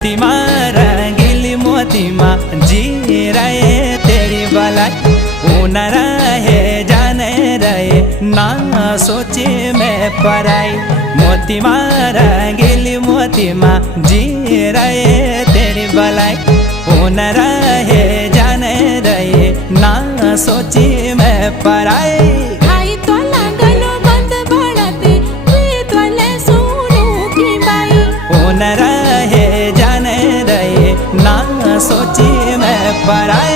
मोतीमा रंगीली मोतीमा जी रहे तेरी बलाई उन रहे जाने रहे ना सोचे मैं पराई। मोतीमा रंगीली मोतीमा जी रहे तेरी बलाई उन रहे जाने रहे ना सोचे मैं पराई। रहे जाने रहे ना सोची मैं पराई।